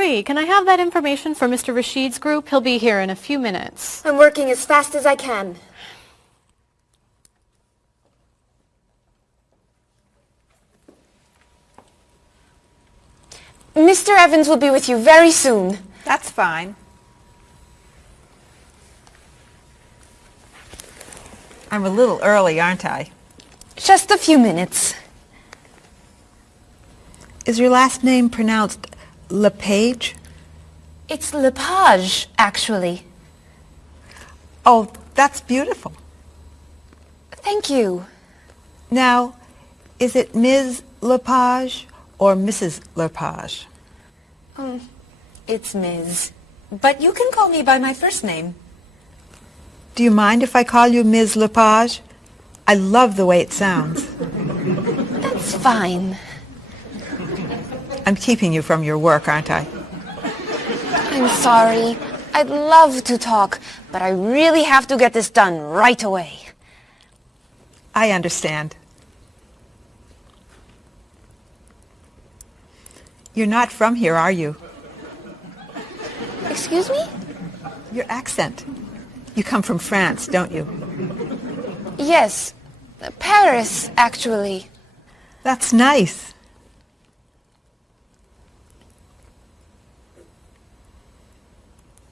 Marie, can I have that information for Mr. Rashid's group? He'll be here in a few minutes. I'm working as fast as I can. Mr. Evans will be with you very soon. That's fine. I'm a little early, aren't I? Just a few minutes. Is your last name pronounced LePage? It's Lepage, actually. Oh, that's beautiful. Thank you. Now, is it Ms. Lepage or Mrs. Lepage? It's Ms. But you can call me by my first name. Do you mind if I call you Ms. Lepage? I love the way it sounds. That's fine. I'm keeping you from your work, aren't I? I'm sorry. I'd love to talk, but I really have to get this done right away. I understand. You're not from here, are you? Excuse me? Your accent. You come from France, don't you? Yes. Paris, actually. That's nice.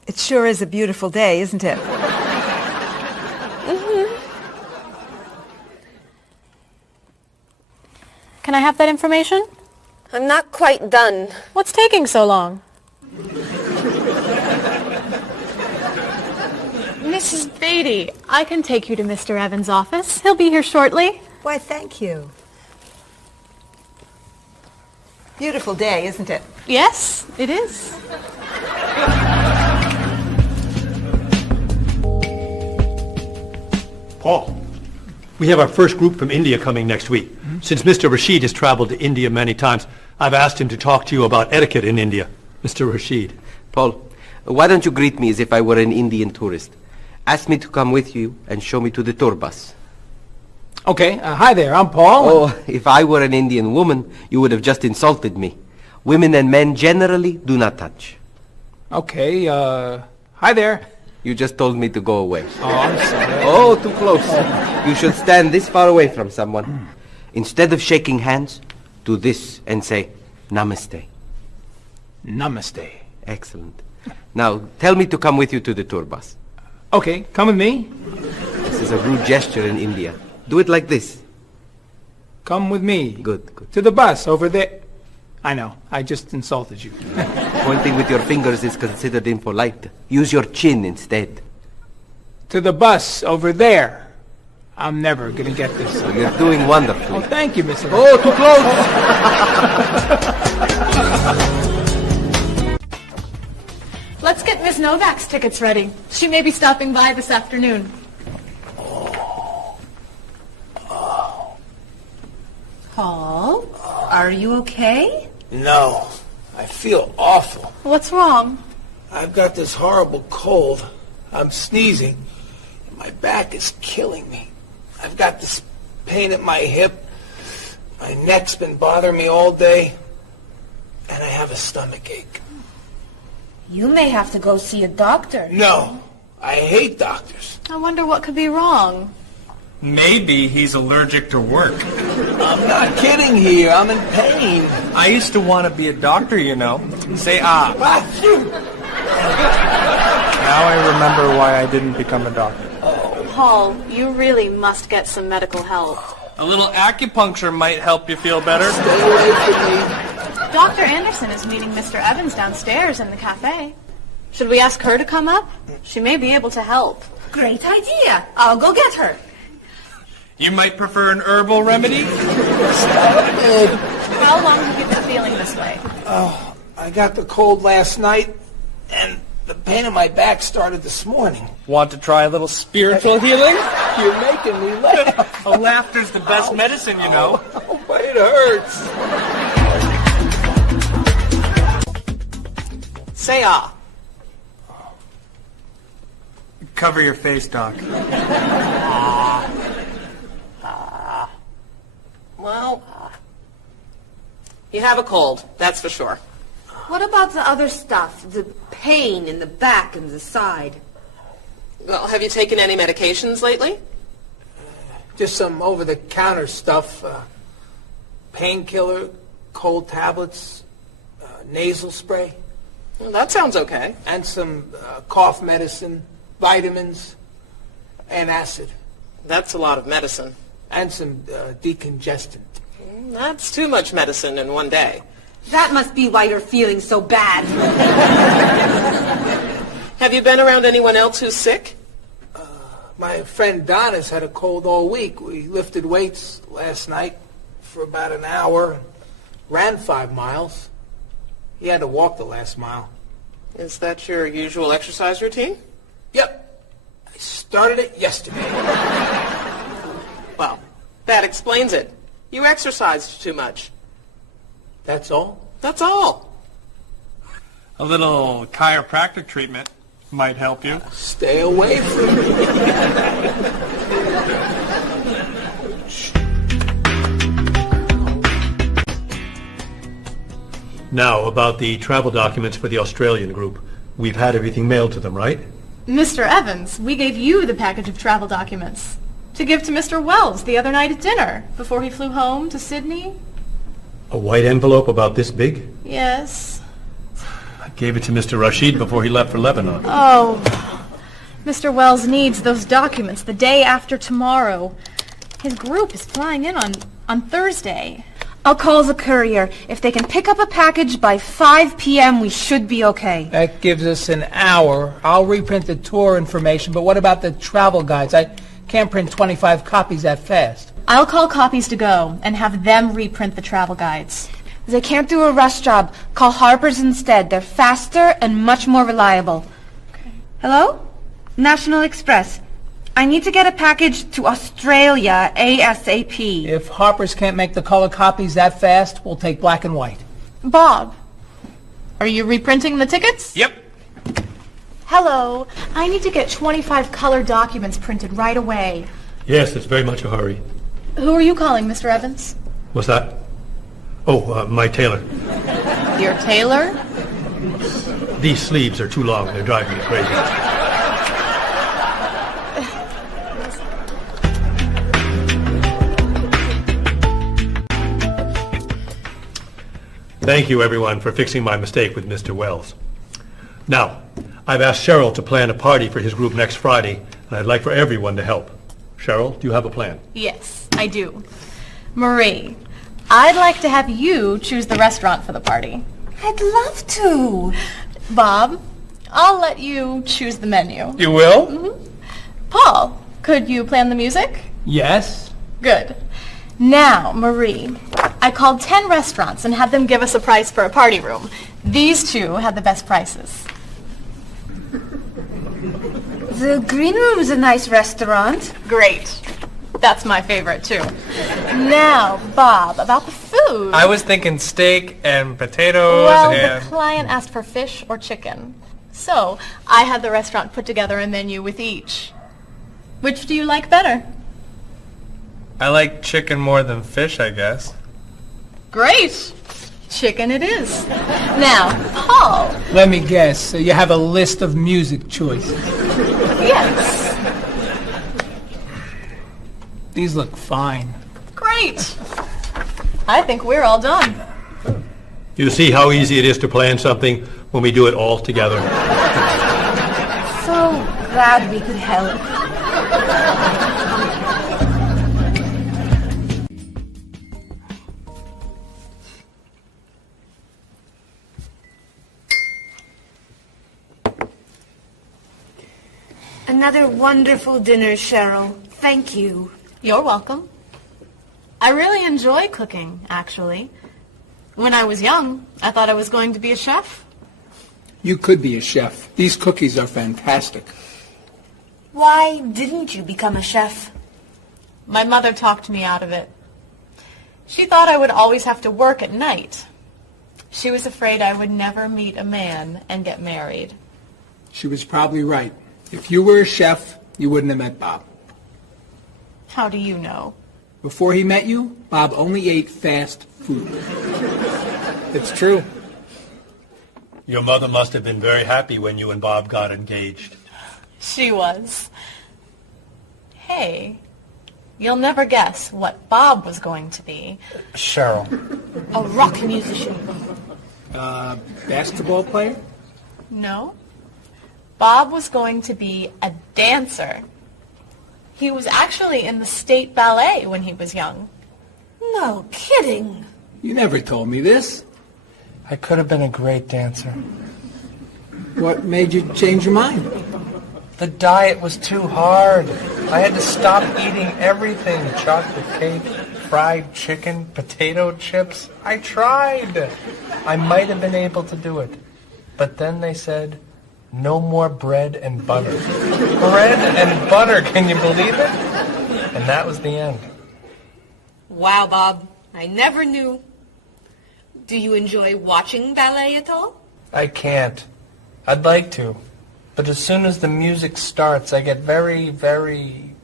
It sure is a beautiful day, isn't it? Can I have that information? I'm not quite done. What's taking so long? Mrs. Beatty, I can take you to Mr. Evans' office. He'll be here shortly. Why, thank you. Beautiful day, isn't it? Yes, it is. Paul, we have our first group from India coming next week. Since Mr. Rashid has traveled to India many times, I've asked him to talk to you about etiquette in India. Mr. Rashid. Paul, why don't you greet me as if I were an Indian tourist? Ask me to come with you and show me to the tour bus. Okay, hi there, I'm Paul. Oh, if I were an Indian woman, you would have just insulted me. Women and men generally do not touch. Okay, hi there. You just told me to go away. Oh, I'm sorry. Oh, too close. You should stand this far away from someone. Instead of shaking hands, do this and say, Namaste. Namaste. Excellent. Now, tell me to come with you to the tour bus. Okay, come with me. This is a rude gesture in India. Do it like this. Come with me. Good, good. To the bus over there. I know, I just insulted you. Pointing with your fingers is considered impolite. Use your chin instead. To the bus over there. I'm never gonna get this. You're doing wonderfully. Oh, thank you, Mr. Oh, too close! Let's get Miss Novak's tickets ready. She may be stopping by this afternoon. Paul, are you okay? No, I feel awful. What's wrong? I've got this horrible cold. I'm sneezing, and my back is killing me. I've got this pain at my hip. My neck's been bothering me all day, and I have a stomach ache. You may have to go see a doctor. No, I hate doctors. I wonder what could be wrong. Maybe he's allergic to work. I'm not kidding here. I'm in pain. I used to want to be a doctor, you know. Say ah. Now I remember why I didn't become a doctor. Paul, you really must get some medical help. A little acupuncture might help you feel better. Stay away from me. Dr. Anderson is meeting Mr. Evans downstairs in the cafe. Should we ask her to come up? She may be able to help. Great idea. I'll go get her. You might prefer an herbal remedy? How long have you been feeling this way? Oh, I got the cold last night, and the pain in my back started this morning. Want to try a little spiritual healing? You're making me laugh. Oh, laughter's the best medicine, you know. Oh, but it hurts. Say ah. Cover your face, Doc. Well, you have a cold, that's for sure. What about the other stuff? The pain in the back and the side? Well, have you taken any medications lately? Just some over-the-counter stuff. Painkiller, cold tablets, nasal spray. Well, that sounds okay. And some cough medicine, vitamins, and acid. That's a lot of medicine. And some decongestant. That's too much medicine in one day. That must be why you're feeling so bad. Have you been around anyone else who's sick? My friend Donna's had a cold all week. We lifted weights last night for about an hour, ran 5 miles. He had to walk the last mile. Is that your usual exercise routine? Yep. I started it yesterday. Well, that explains it. You exercised too much. That's all? That's all. A little chiropractic treatment might help you. Stay away from me. Now, about the travel documents for the Australian group. We've had everything mailed to them, right? Mr. Evans, we gave you the package of travel documents to give to Mr. Wells the other night at dinner before he flew home to Sydney. A white envelope about this big? Yes. I gave it to Mr. Rashid before he left for Lebanon. Oh, Mr. Wells needs those documents the day after tomorrow. His group is flying in on Thursday. I'll call the courier. If they can pick up a package by 5 p.m., we should be okay. That gives us an hour. I'll reprint the tour information, but what about the travel guides? I can't print 25 copies that fast. I'll call Copies to Go and have them reprint the travel guides. They can't do a rush job. Call Harper's instead. They're faster and much more reliable. Okay. Hello? National Express. I need to get a package to Australia ASAP. If Harper's can't make the color copies that fast, we'll take black and white. Bob, are you reprinting the tickets? Yep. Hello. I need to get 25 color documents printed right away. Yes, it's very much a hurry. Who are you calling, Mr. Evans? What's that? Oh, my tailor. Your tailor? These sleeves are too long. They're driving me crazy. Thank you, everyone, for fixing my mistake with Mr. Wells. Now, I've asked Cheryl to plan a party for his group next Friday, and I'd like for everyone to help. Cheryl, do you have a plan? Yes, I do. Marie, I'd like to have you choose the restaurant for the party. I'd love to. Bob, I'll let you choose the menu. You will? Mm-hmm. Paul, could you plan the music? Yes? Good. Now, Marie, I called 10 restaurants and had them give us a price for a party room. These two had the best prices. The Green Room's a nice restaurant. Great. That's my favorite, too. Now, Bob, about the food. I was thinking steak and potatoes Well, and... the client asked for fish or chicken. So, I had the restaurant put together a menu with each. Which do you like better? I like chicken more than fish, I guess. Great. Chicken it is. Now, Paul. Let me guess. So you have a list of music choices. Yes. These look fine. Great. I think we're all done. You see how easy it is to plan something when we do it all together? So glad we could help. Another wonderful dinner, Cheryl. Thank you. You're welcome. I really enjoy cooking, actually. When I was young, I thought I was going to be a chef. You could be a chef. These cookies are fantastic. Why didn't you become a chef? My mother talked me out of it. She thought I would always have to work at night. She was afraid I would never meet a man and get married. She was probably right. If you were a chef, you wouldn't have met Bob. How do you know? Before he met you, Bob only ate fast food. It's true. Your mother must have been very happy when you and Bob got engaged. She was. Hey, you'll never guess what Bob was going to be. Cheryl. A rock musician. Basketball player? No. Bob was going to be a dancer. He was actually in the state ballet when he was young. No kidding. You never told me this. I could have been a great dancer. What made you change your mind? The diet was too hard. I had to stop eating everything. Chocolate cake, fried chicken, potato chips. I tried. I might have been able to do it. But then they said, no more bread and butter. Bread and butter, can you believe it? And that was the end. Wow, Bob. I never knew. Do you enjoy watching ballet at all? I can't. I'd like to. But as soon as the music starts, I get very, very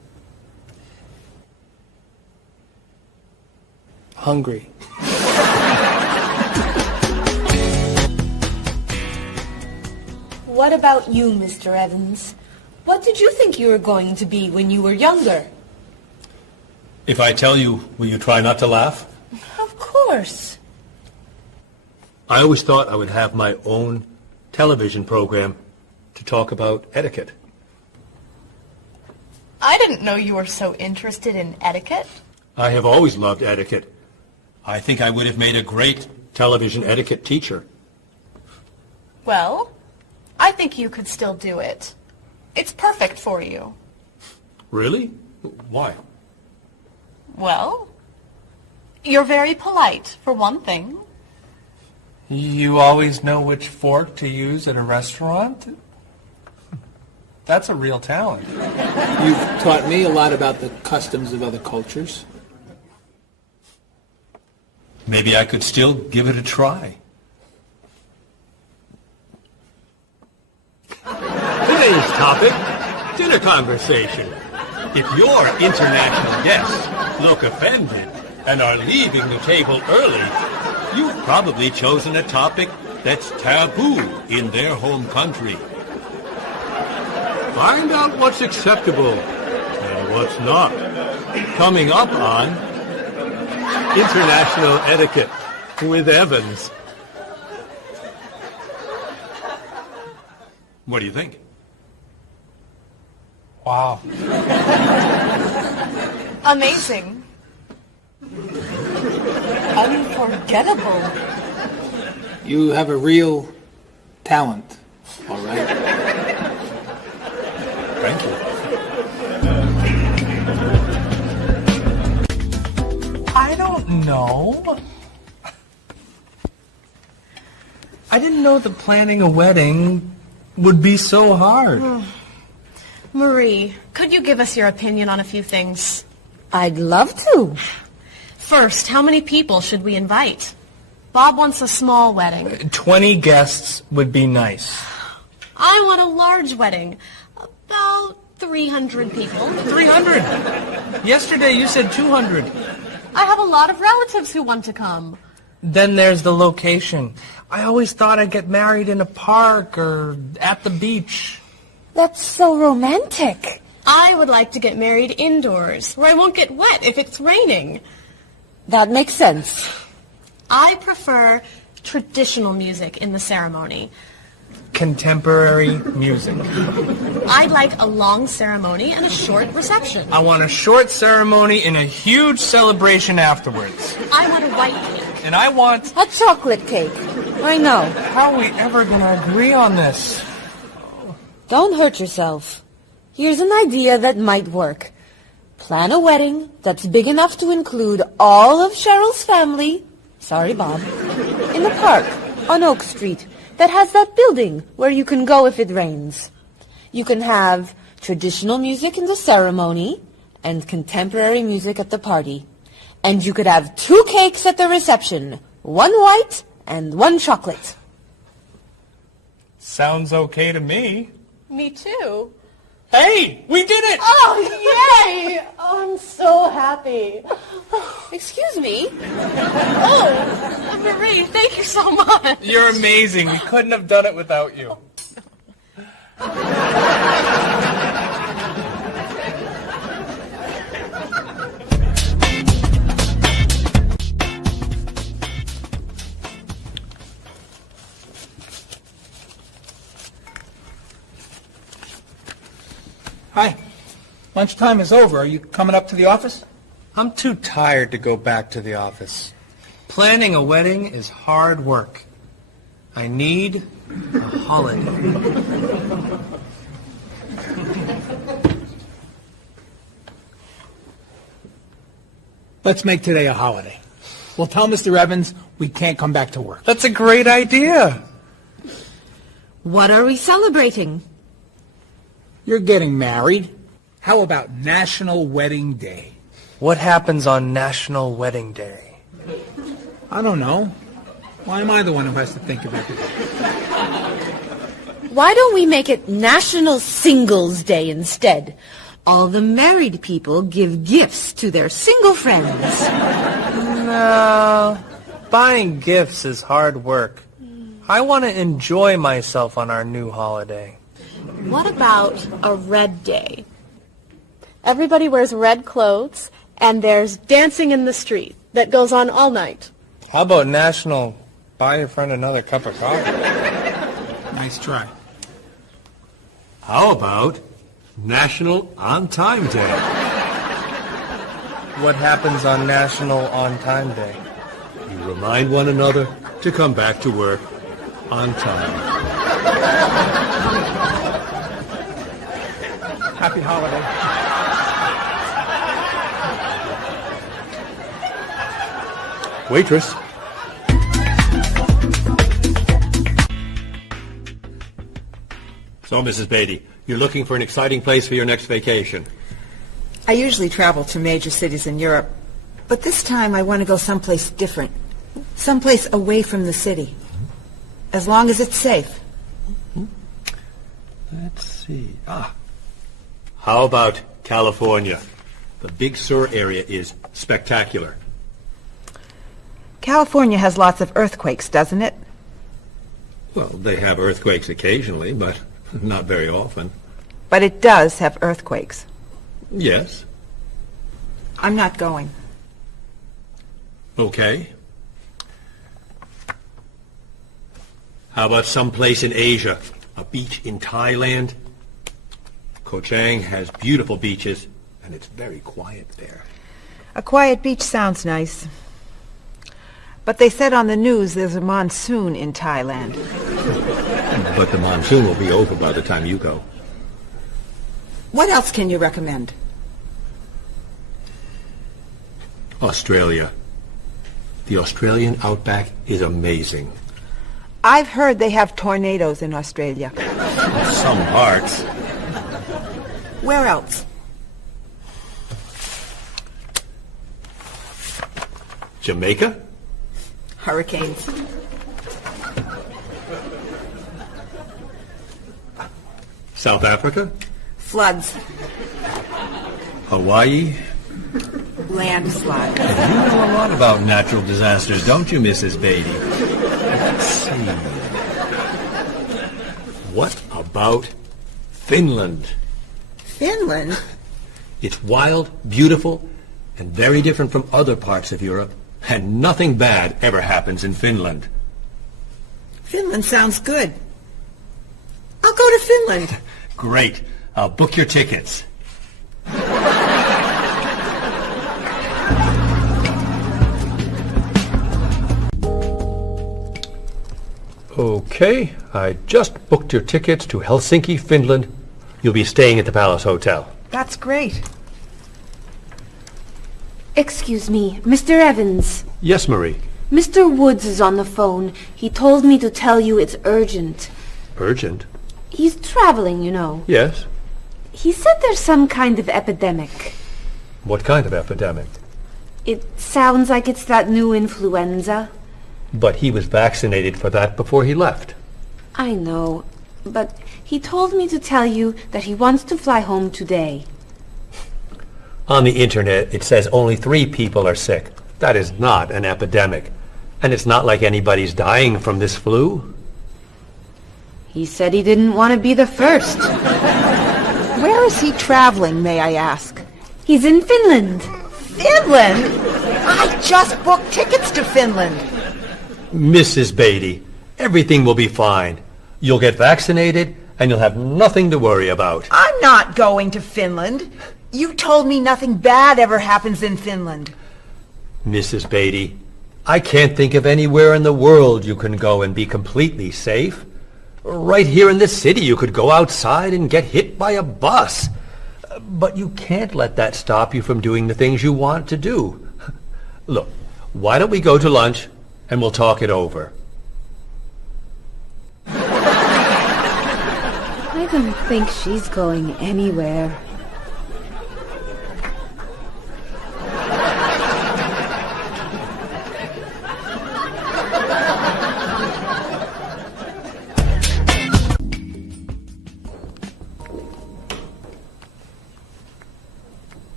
hungry. What about you, Mr. Evans? What did you think you were going to be when you were younger? If I tell you, will you try not to laugh? Of course. I always thought I would have my own television program to talk about etiquette. I didn't know you were so interested in etiquette. I have always loved etiquette. I think I would have made a great television etiquette teacher. Well, I think you could still do it. It's perfect for you. Really? Why? Well, you're very polite, for one thing. You always know which fork to use at a restaurant? That's a real talent. You've taught me a lot about the customs of other cultures. Maybe I could still give it a try. Today's topic, dinner conversation. If your international guests look offended and are leaving the table early, you've probably chosen a topic that's taboo in their home country. Find out what's acceptable and what's not. Coming up on International Etiquette with Evans. What do you think? Wow. Amazing. Unforgettable. You have a real talent, all right? Thank you. I don't know. I didn't know that planning a wedding would be so hard. Marie, could you give us your opinion on a few things? I'd love to. First, how many people should we invite? Bob wants a small wedding. 20 guests would be nice. I want a large wedding. About 300 people. 300? Yesterday you said 200. I have a lot of relatives who want to come. Then there's the location. I always thought I'd get married in a park or at the beach. That's so romantic. I would like to get married indoors, where I won't get wet if it's raining. That makes sense. I prefer traditional music in the ceremony. Contemporary music. I'd like a long ceremony and a short reception. I want a short ceremony and a huge celebration afterwards. I want a white cake. And I want... A chocolate cake. I know. How are we ever going to agree on this? Don't hurt yourself. Here's an idea that might work. Plan a wedding that's big enough to include all of Cheryl's family, sorry Bob, in the park on Oak Street that has that building where you can go if it rains. You can have traditional music in the ceremony and contemporary music at the party. And you could have 2 cakes at the reception, 1 white and 1 chocolate. Sounds okay to me. Me too. Hey, we did it! Oh, yay! Oh, I'm so happy. Excuse me. Oh, Marie, thank you so much. You're amazing. We couldn't have done it without you. Hi. Lunchtime is over. Are you coming up to the office? I'm too tired to go back to the office. Planning a wedding is hard work. I need a holiday. Let's make today a holiday. We'll tell Mr. Evans we can't come back to work. That's a great idea. What are we celebrating? You're getting married. How about National Wedding Day? What happens on National Wedding Day? I don't know. Why am I the one who has to think of everything? Why don't we make it National Singles Day instead? All the married people give gifts to their single friends. No, buying gifts is hard work. I want to enjoy myself on our new holiday. What about a red day? Everybody wears red clothes, and there's dancing in the street that goes on all night. How about National Buy Your Friend Another Cup of Coffee? Nice try. How about National On Time Day? What happens on National On Time Day? You remind one another to come back to work on time. Happy holiday. Waitress. So, Mrs. Beatty, you're looking for an exciting place for your next vacation. I usually travel to major cities in Europe, but this time I want to go someplace different, someplace away from the city, as long as it's safe. Let's see. How about California? The Big Sur area is spectacular. California has lots of earthquakes, doesn't it? Well, they have earthquakes occasionally, but not very often. But it does have earthquakes. Yes. I'm not going. Okay. How about someplace in Asia? A beach in Thailand? Koh Chang has beautiful beaches, and it's very quiet there. A quiet beach sounds nice. But they said on the news there's a monsoon in Thailand. But the monsoon will be over by the time you go. What else can you recommend? Australia. The Australian outback is amazing. I've heard they have tornadoes in Australia. Some parts. Where else? Jamaica? Hurricanes. South Africa? Floods. Hawaii? Landslides. You know a lot about natural disasters, don't you, Mrs. Beatty? Let's see. What about Finland? Finland? It's wild, beautiful, and very different from other parts of Europe. And nothing bad ever happens in Finland. Finland sounds good. I'll go to Finland. Great. I'll book your tickets. Okay, I just booked your tickets to Helsinki, Finland. You'll be staying at the Palace Hotel. That's great. Excuse me, Mr. Evans. Yes, Marie. Mr. Woods is on the phone. He told me to tell you it's urgent. Urgent? He's traveling, you know. Yes. He said there's some kind of epidemic. What kind of epidemic? It sounds like it's that new influenza. But he was vaccinated for that before he left. I know, but He told me to tell you that he wants to fly home today. On the internet, it says only 3 people are sick. That is not an epidemic. And it's not like anybody's dying from this flu. He said he didn't want to be the first. Where is he traveling, may I ask? He's in Finland. Finland? I just booked tickets to Finland. Mrs. Beatty, everything will be fine. You'll get vaccinated, and you'll have nothing to worry about. I'm not going to Finland. You told me nothing bad ever happens in Finland. Mrs. Beatty, I can't think of anywhere in the world you can go and be completely safe. Right here in this city, you could go outside and get hit by a bus. But you can't let that stop you from doing the things you want to do. Look, why don't we go to lunch and we'll talk it over? I don't think she's going anywhere.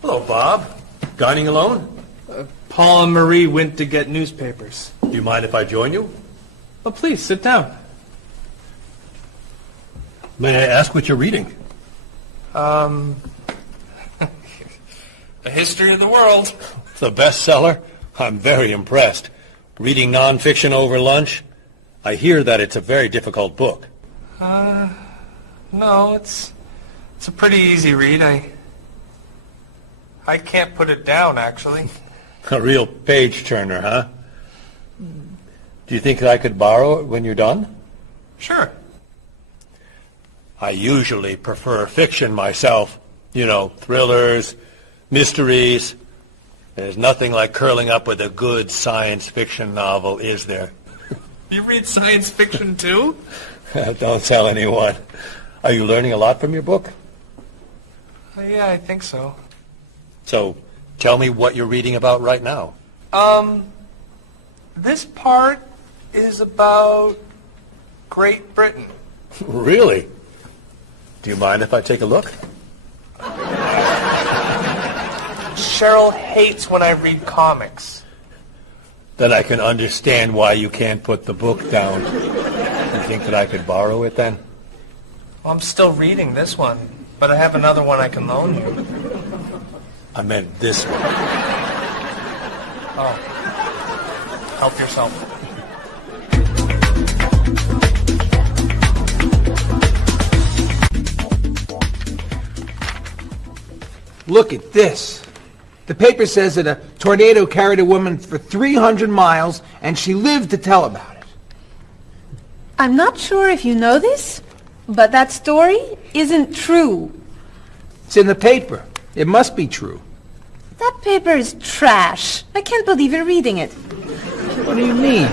Hello, Bob. Dining alone? Paul and Marie went to get newspapers. Do you mind if I join you? Oh, please, sit down. May I ask what you're reading? A History of the World. It's a bestseller? I'm very impressed. Reading nonfiction over lunch? I hear that it's a very difficult book. No, it's a pretty easy read. I can't put it down, actually. A real page-turner, huh? Do you think I could borrow it when you're done? Sure. I usually prefer fiction myself. You know, thrillers, mysteries. There's nothing like curling up with a good science fiction novel, is there? You read science fiction, too? Don't tell anyone. Are you learning a lot from your book? Yeah, I think so. So, tell me what you're reading about right now. This part is about Great Britain. Really? Do you mind if I take a look? Cheryl hates when I read comics. Then I can understand why you can't put the book down. You think that I could borrow it then? Well, I'm still reading this one, but I have another one I can loan you. I meant this one. Oh. Help yourself. Look at this. The paper says that a tornado carried a woman for 300 miles, and she lived to tell about it. I'm not sure if you know this, but that story isn't true. It's in the paper. It must be true. That paper is trash. I can't believe you're reading it. What do you mean?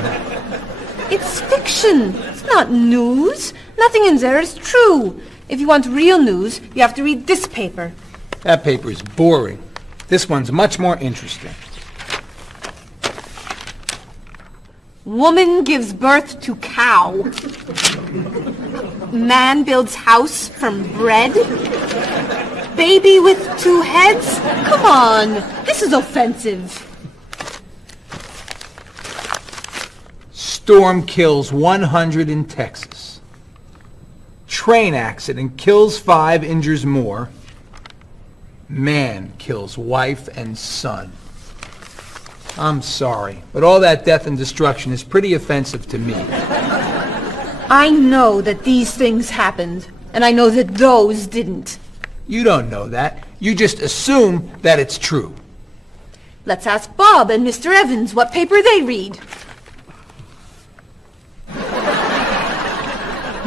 It's fiction. It's not news. Nothing in there is true. If you want real news, you have to read this paper. That paper is boring. This one's much more interesting. Woman gives birth to cow. Man builds house from bread. Baby with 2 heads? Come on, this is offensive. Storm kills 100 in Texas. Train accident kills 5, injures more. Man kills wife and son. I'm sorry, but all that death and destruction is pretty offensive to me. I know that these things happened, and I know that those didn't. You don't know that. You just assume that it's true. Let's ask Bob and Mr. Evans what paper they read.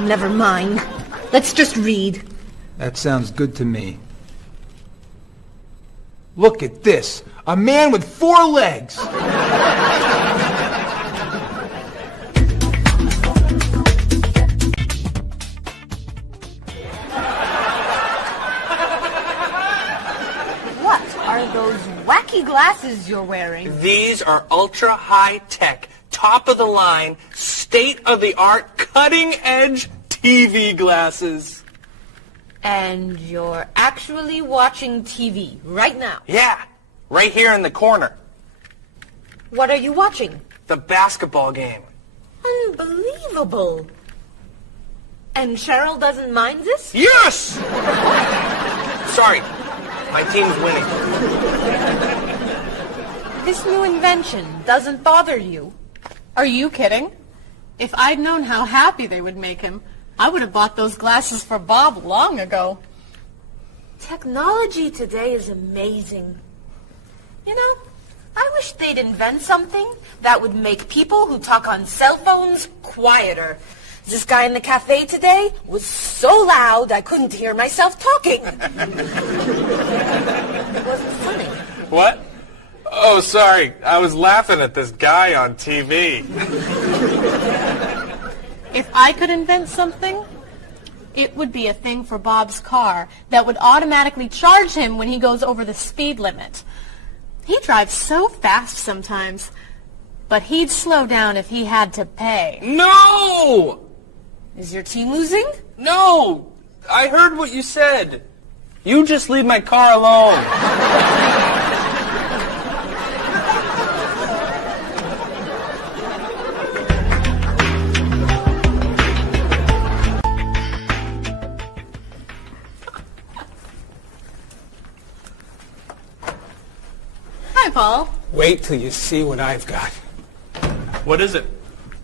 Never mind. Let's just read. That sounds good to me. Look at this. A man with 4 legs. What are those wacky glasses you're wearing? These are ultra high tech, top-of-the-line, state-of-the-art, cutting-edge TV glasses. And you're actually watching TV right now? Yeah, right here in the corner. What are you watching? The basketball game. Unbelievable. And Cheryl doesn't mind this? Yes! Sorry, my team's winning. This new invention doesn't bother you? Are you kidding? If I'd known how happy they would make him, I would have bought those glasses for Bob long ago. Technology today is amazing. You know, I wish they'd invent something that would make people who talk on cell phones quieter. This guy in the cafe today was so loud I couldn't hear myself talking. It wasn't funny. What? Oh, sorry. I was laughing at this guy on TV. If I could invent something, it would be a thing for Bob's car that would automatically charge him when he goes over the speed limit. He drives so fast sometimes, but he'd slow down if he had to pay. No! Is your team losing? No! I heard what you said. You just leave my car alone. Hi, Paul. Wait till you see what I've got. What is it?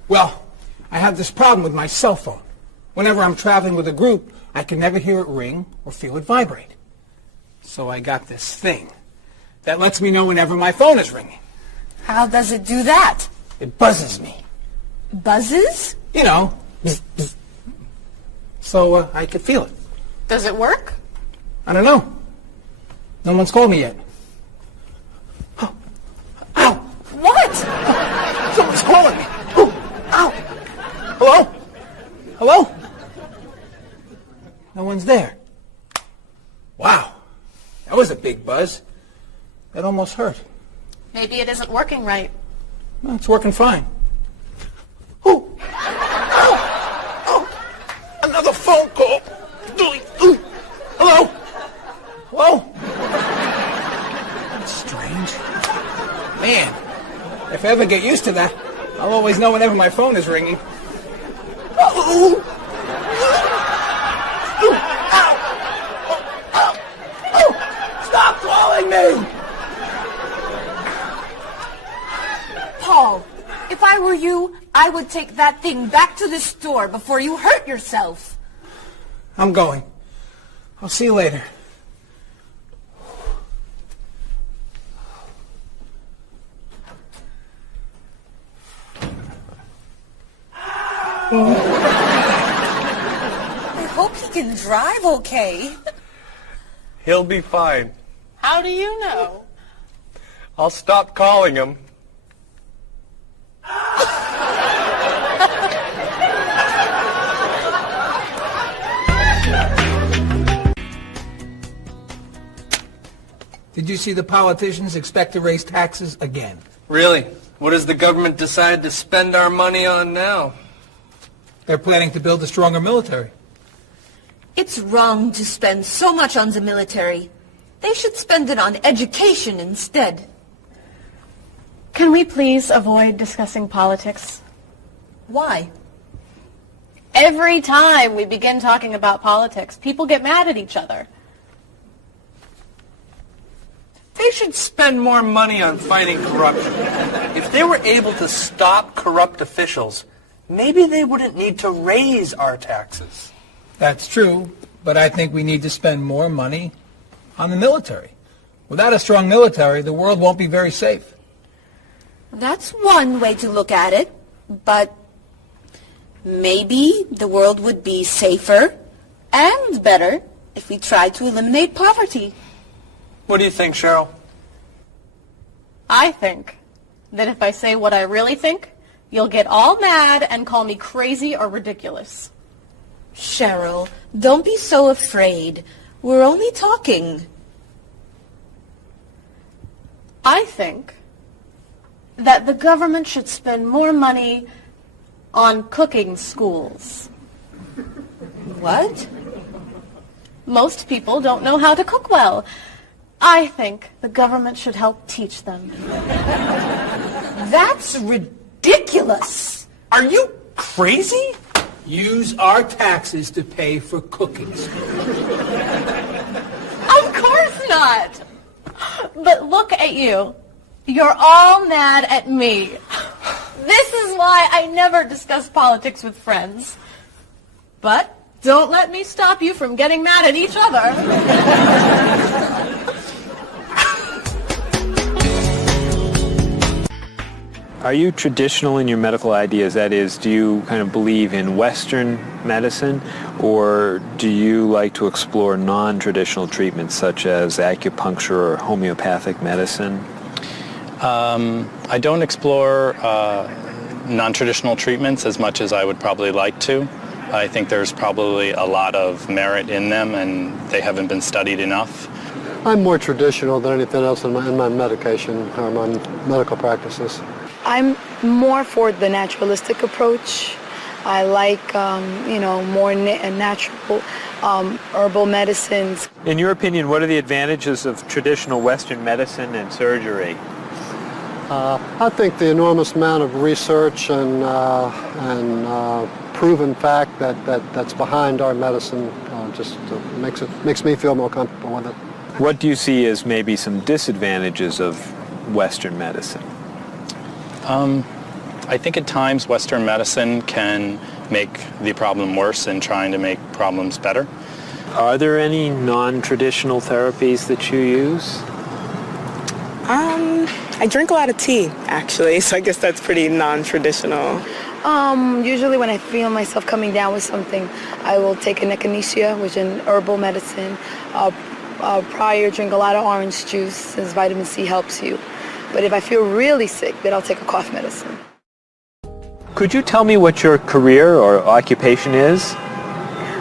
Well, I have this problem with my cell phone. Whenever I'm traveling with a group, I can never hear it ring or feel it vibrate. So I got this thing that lets me know whenever my phone is ringing. How does it do that? It buzzes me. Buzzes? You know, bzz, bzz. So I could feel it. Does it work? I don't know. No one's called me yet. Oh. Ow! What? Someone's calling me. Oh. Ow! Hello? Hello? No one's there. Wow. That was a big buzz. That almost hurt. Maybe it isn't working right. Well, it's working fine. Oh! Ow! Oh! Another phone call. Ooh. Hello? Hello? That's strange. Man, if I ever get used to that, I'll always know whenever my phone is ringing. Oh! Stop calling me! Paul, if I were you, I would take that thing back to the store before you hurt yourself. I'm going. I'll see you later. I hope he can drive okay. He'll be fine. How do you know? I'll stop calling him. Did you see the politicians expect to raise taxes again? Really? What does the government decide to spend our money on now? They're planning to build a stronger military. It's wrong to spend so much on the military. They should spend it on education instead. Can we please avoid discussing politics? Why? Every time we begin talking about politics, people get mad at each other. They should spend more money on fighting corruption. If they were able to stop corrupt officials, maybe they wouldn't need to raise our taxes. That's true, but I think we need to spend more money on the military. Without a strong military, the world won't be very safe. That's one way to look at it, but maybe the world would be safer and better if we tried to eliminate poverty. What do you think, Cheryl? I think that if I say what I really think, you'll get all mad and call me crazy or ridiculous. Cheryl, don't be so afraid. We're only talking. I think that the government should spend more money on cooking schools. What? Most people don't know how to cook well. I think the government should help teach them. That's ridiculous. Are you crazy? Use our taxes to pay for cooking school. Of course not. But look at you. You're all mad at me. This is why I never discuss politics with friends. But don't let me stop you from getting mad at each other. Are you traditional in your medical ideas? That is, do you kind of believe in Western medicine, or do you like to explore non-traditional treatments such as acupuncture or homeopathic medicine? I don't explore non-traditional treatments as much as I would probably like to. I think there's probably a lot of merit in them, and they haven't been studied enough. I'm more traditional than anything else in my medication or my medical practices. I'm more for the naturalistic approach. I like, more natural herbal medicines. In your opinion, what are the advantages of traditional Western medicine and surgery? I think the enormous amount of research and proven fact that's behind our medicine just makes me feel more comfortable with it. What do you see as maybe some disadvantages of Western medicine? I think at times Western medicine can make the problem worse in trying to make problems better. Are there any non-traditional therapies that you use? I drink a lot of tea, actually, so I guess that's pretty non-traditional. Usually when I feel myself coming down with something, I will take an echinacea, which is an herbal medicine. Prior, drink a lot of orange juice, since vitamin C helps you. But if I feel really sick, then I'll take a cough medicine. Could you tell me what your career or occupation is?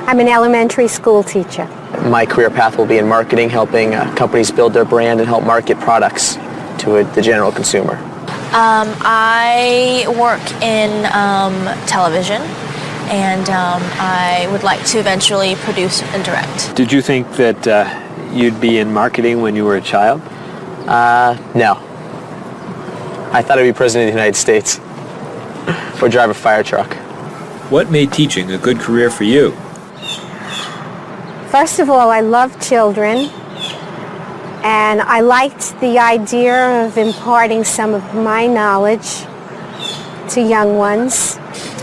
I'm an elementary school teacher. My career path will be in marketing, helping companies build their brand and help market products to the general consumer. I work in television, and I would like to eventually produce and direct. Did you think that you'd be in marketing when you were a child? No. I thought I'd be president of the United States or drive a fire truck. What made teaching a good career for you? First of all, I love children, and I liked the idea of imparting some of my knowledge to young ones.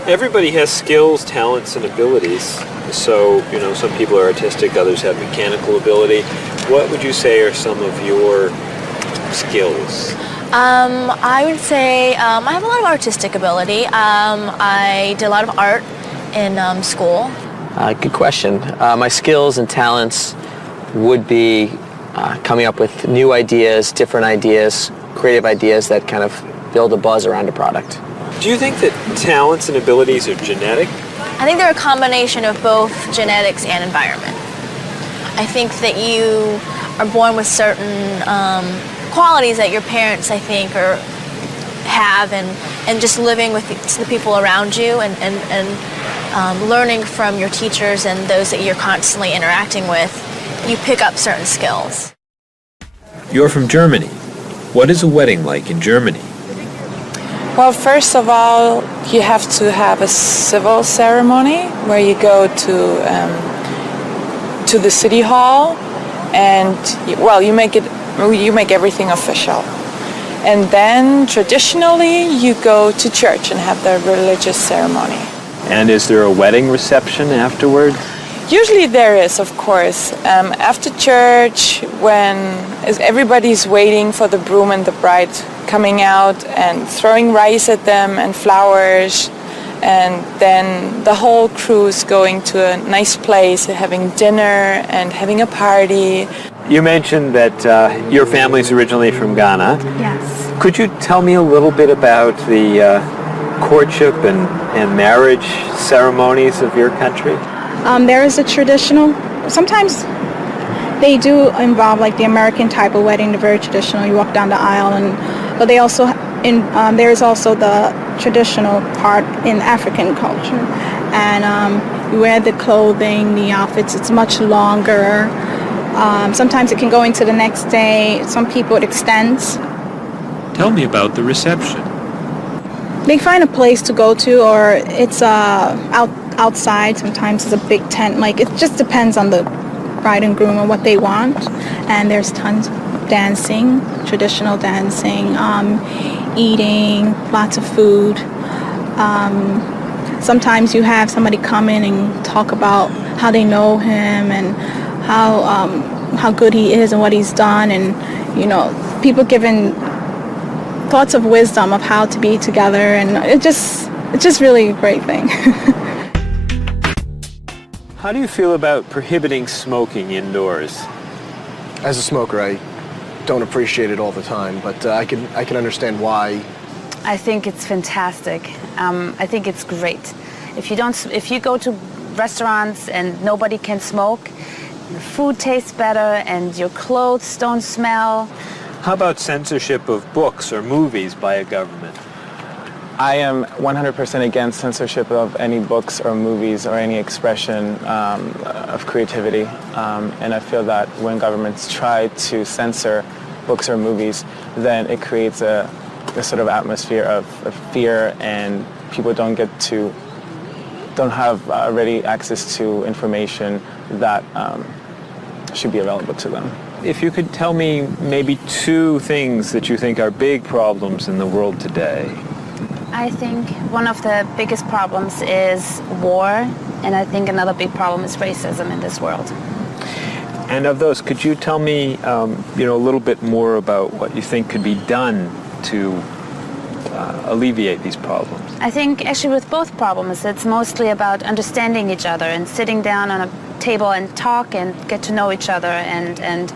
Everybody has skills, talents, and abilities. So, some people are artistic, others have mechanical ability. What would you say are some of your skills? I would say I have a lot of artistic ability. I did a lot of art in school. Good question. My skills and talents would be coming up with new ideas, different ideas, creative ideas that kind of build a buzz around a product. Do you think that talents and abilities are genetic? I think they're a combination of both genetics and environment. I think that you are born with certain qualities that your parents, I think, have, and just living with the people around you and learning from your teachers and those that you're constantly interacting with, you pick up certain skills. You're from Germany. What is a wedding like in Germany? Well, first of all, you have to have a civil ceremony where you go to the city hall, and you make everything official. And then traditionally you go to church and have the religious ceremony. And is there a wedding reception afterward? Usually there is, of course. After church, when everybody's waiting for the groom and the bride coming out and throwing rice at them and flowers, and then the whole crew's going to a nice place, having dinner and having a party. You mentioned that your family's originally from Ghana. Yes. Could you tell me a little bit about the courtship and marriage ceremonies of your country? There is a traditional, sometimes they do involve like the American type of wedding, the very traditional, you walk down the aisle, but they also there is also the traditional part in African culture, and you wear the clothing, the outfits. It's much longer. Sometimes it can go into the next day. Some people it extends. Tell me about the reception. They find a place to go to, or it's outside. Sometimes it's a big tent. Like, it just depends on the bride and groom and what they want. And there's tons of dancing, traditional dancing, eating, lots of food. Sometimes you have somebody come in and talk about how they know him and how good he is and what he's done, and people giving thoughts of wisdom of how to be together, and it's just really a great thing. How do you feel about prohibiting smoking indoors? As a smoker, I don't appreciate it all the time, but I can understand why. I think it's fantastic. I think it's great. If you go to restaurants and nobody can smoke, the food tastes better and your clothes don't smell. How about censorship of books or movies by a government? I am 100% against censorship of any books or movies or any expression of creativity. And I feel that when governments try to censor books or movies, then it creates a sort of atmosphere of fear, and people don't have ready access to information that should be available to them. If you could tell me maybe two things that you think are big problems in the world today. I think one of the biggest problems is war, and I think another big problem is racism in this world. And of those, could you tell me a little bit more about what you think could be done to alleviate these problems? I think actually with both problems, it's mostly about understanding each other and sitting down on a table and talk and get to know each other and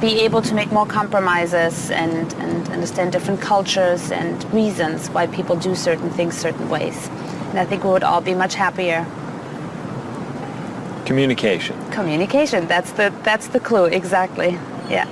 be able to make more compromises and understand different cultures and reasons why people do certain things certain ways. And I think we would all be much happier. Communication. Communication, that's the clue, exactly. Yeah.